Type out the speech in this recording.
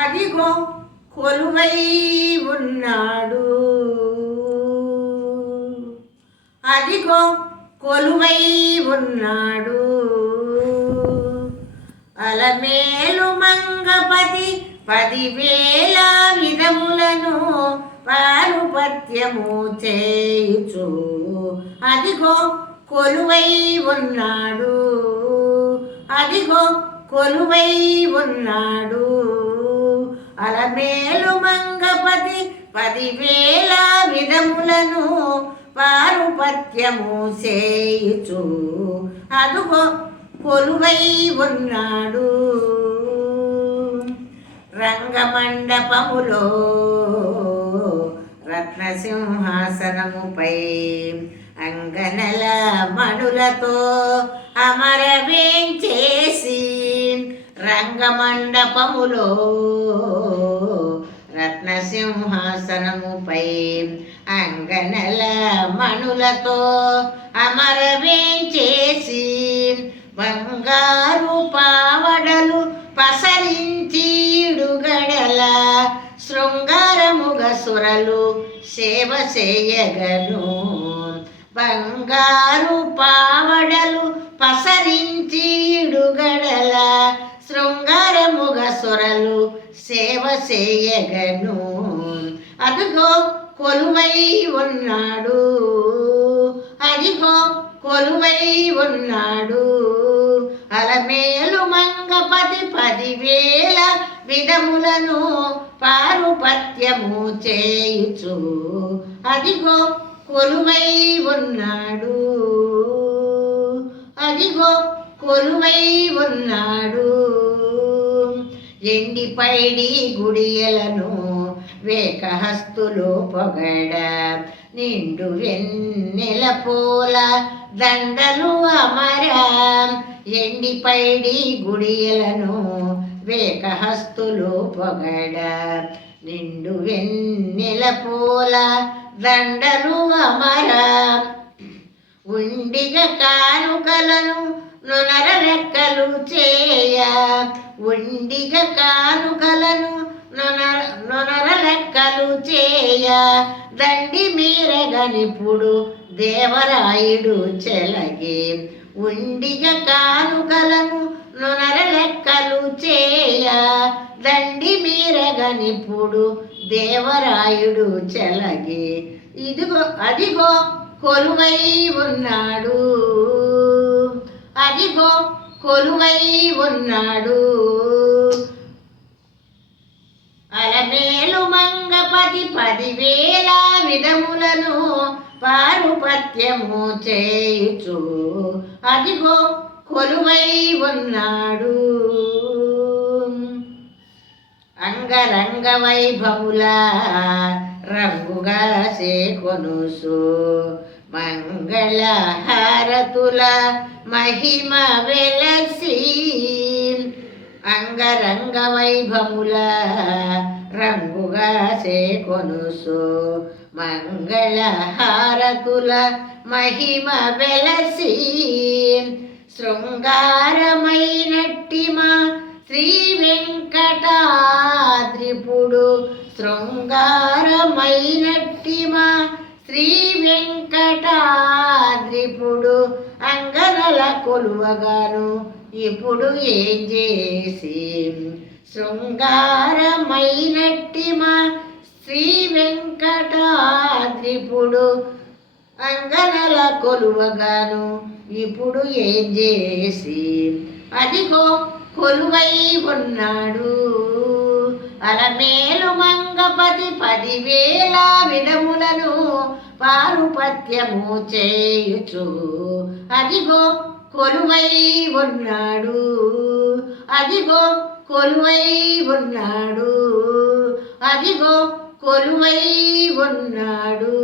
అదిగో కొలువై ఉన్నాడు, అదిగో కొలువై ఉన్నాడు. అలమేలు మంగపతి 10,000 విధములను పారుపత్యము చేయుచు, అదిగో కొలువై ఉన్నాడు, అదిగో కొలువై ఉన్నాడు. అలమేలు మంగపతి 10,000 విధములను పారుపత్యము చేయుచు, అదుగో కొలువై ఉన్నాడు. రంగమండపములో రత్నసింహాసనముపై అంగనల మణులతో అమరవేంచేసి, రంగమండపములో రత్నసింహాసనముపై అంగనల మణులతో అమరవేంచేసి, బంగారు పావడలు పసరించీడుగడల శృంగారముగ సురలు సేవ చేయగను. బంగారు పావడలు పసరించీడుగడల శృంగారముగ సురలు సేవ చేయగను. అదిగో కొలువై ఉన్నాడు, అదిగో కొలువై ఉన్నాడు. అలమేలు మంగపతి 10,000 విధములను పారుపత్యము చేయుచు, అదిగో కొలువై ఉన్నాడు, అదిగో కొలువై ఉన్నాడు. ఎండిపైడి గుడియలను వేకహస్తులు పొగడ, నిండు వెన్నెల పూల దండలు అమర. ఎండిపైడి గుడియలను వేకహస్తులు పొగడ, నిండు వెన్నెల పూల దండలు అమర. ఉండిగ కానుకలను నునర లెక్కలు చేయ, ఉండిగ కానుకలను నునర లెక్కలు చేయ, దండి మీరగనిప్పుడు దేవరాయుడు చెలగి. ఉండిగ కానుకలను నునర లెక్కలు చేయ, దండి మీరగనిప్పుడు దేవరాయుడు చెలగి. ఇదిగో అదిగో కొలువై ఉన్నాడు, అదిగో కొలువై ఉన్నాడు. అలమేలు మంగపతి 10,000 విధములను పారుపత్యము చేయుచు, అదిగో కొలువై ఉన్నాడు. అంగరంగ వైభవుల రంగుగా చేకొనుసు, మంగళ హారతుల మహిమ వెలసి. అంగరంగ వైభముల రంగుగా చేకొనుసు, మంగళ హారతుల మహిమ వెలసి. శృంగారమైనట్టి మా శ్రీ వెంకటాద్రిపుడు, శృంగారమైనట్టి మా శ్రీ వెంకటాద్రిపుడు అంగనల కొలువగాను ఇప్పుడు ఏం చేసి. శృంగారమైనట్టి మా శ్రీ వెంకటాద్రిపుడు అంగనల కొలువగాను ఇప్పుడు ఏం చేసి, అదిగో కొలువై ఉన్నాడు. అలమేలు మంగపతి 10,000 విధములను పారుపత్యము చేయుచు, అదిగో కొలువై ఉన్నాడు, అదిగో కొలువై ఉన్నాడు, అదిగో కొలువై ఉన్నాడు.